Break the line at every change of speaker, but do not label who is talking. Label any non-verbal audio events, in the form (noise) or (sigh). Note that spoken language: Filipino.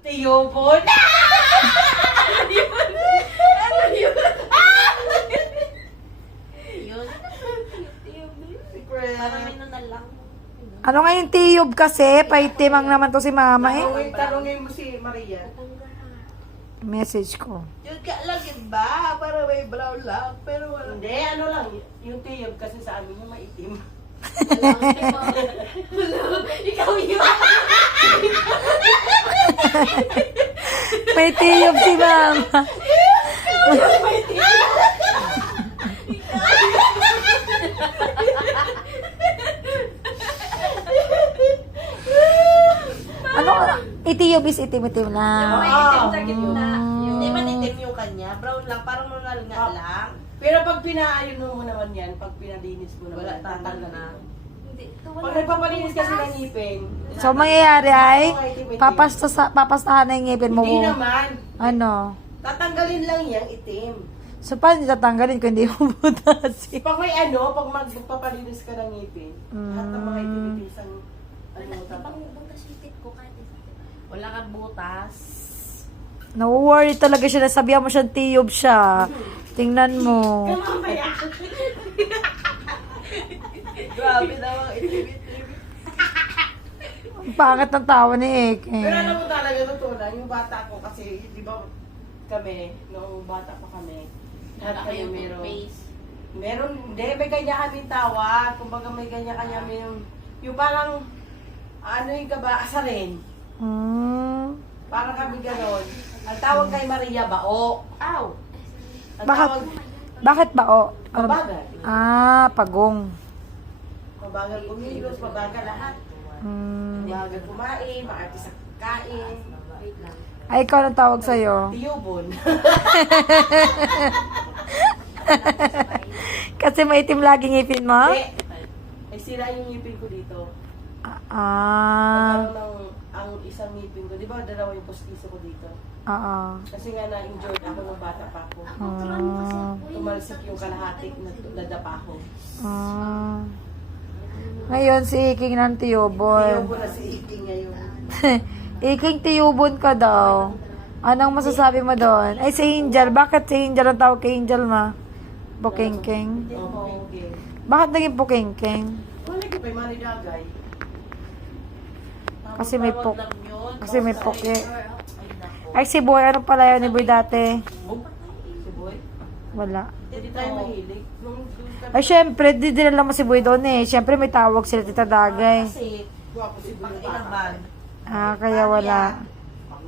Tiyobon. (laughs) ano yun? Ano yun?
Yun.
Secret.
Parang may na lang.
Ano nga yung tiyob kasi? Paitimang naman to si mama eh.
Tanungin, tanungin mo si Maria.
Message ko.
Yung kalagin ba? Para may brown lang. Pero wala.
Hindi, ano lang. Yung tiyob kasi sa amin yung maitim.
Ikaw yun. (laughs)
May tiyob si mama. Ano? Itiyob is itim-itim
May
lang.
itim sa gitna.
Mm.
Hindi man itim yung kanya. Brown lang. Parang nunal nga
Ah.
lang.
Pero pag pinaayon mo naman yan, pag pinalinis mo naman,
Wala,
tatanggal
na.
Pag nagpapalinis kasi ng ngipin,
So, mangyayari ay papasta sa, papastahan na yung ngipin mo.
hindi naman.
Ano?
Tatanggalin lang yung itim.
So, paano tatanggalin kung hindi (laughs) mo butasin?
Pag may ano, pag magpapalinis ka ng ngipin, lahat ng mga
Mm.
itim-itim isang ano mo
butas yung tit ko kahit. Wala kang butas.
Na-worry talaga siya. Nasabihan mo siyang tiyob siya. Tingnan mo.
Mamaya.
Grabe daw ang itim-itim.
Ang Pangat ng tawa ni Ek.
Pero alam mo talaga, lang, yung bata ko kasi, di ba, kami, noong bata pa kami, lahat kami
kayong
meron.
face.
Meron, hindi, may ganyan kaming tawag. Kumbaga may ganyan kanya yung, yung parang, ano yung kaba, asarin.
Mm.
Parang kami ganon. Ang tawag kay Maria, bao.
Ow!
Ang
Bakit?
tawag,
Bakit ba o? Ano. Ah, pagong.
Mabagal kumilos, mabagal lahat.
Mm.
Mabagal kumain, maarte sa kain.
Ay, ikaw ang tawag sa'yo.
Tiyubon. (laughs)
Kasi maitim lagi ngipin mo?
Hindi. Ay sira yung ngipin ko dito.
Ah,
Nagkaroon ng ang isang ngipin ko. Di ba dalawa yung postiso ko dito?
oo.
Kasi nga na-injured ako nung bata pa ako.
Ah,
Tumalsik yung kalahati na nadapa ako.
ah. Ngayon, si Iking ng tiyobon.
Tiyubo na si Iking ngayon. (laughs)
Iking tiyubon ka daw. Anong masasabi mo doon? Ay, si Angel. Bakit si Angel ang tawag kay Angel, ma? Pukengkeng.
Oo, okay.
Bakit naging pukengkeng?
Wala ka.
Kasi may pok. Kasi may poke.
Ay,
si Boy. Ano pala yun ni Boy dati?
Si Boy.
Wala.
Hindi tayo mahilig.
Ay, syempre, di dinala mo si Boy doon eh. Syempre, may tawag sila Tita Dagay.
Kasi, ilang man.
Ah, kaya wala.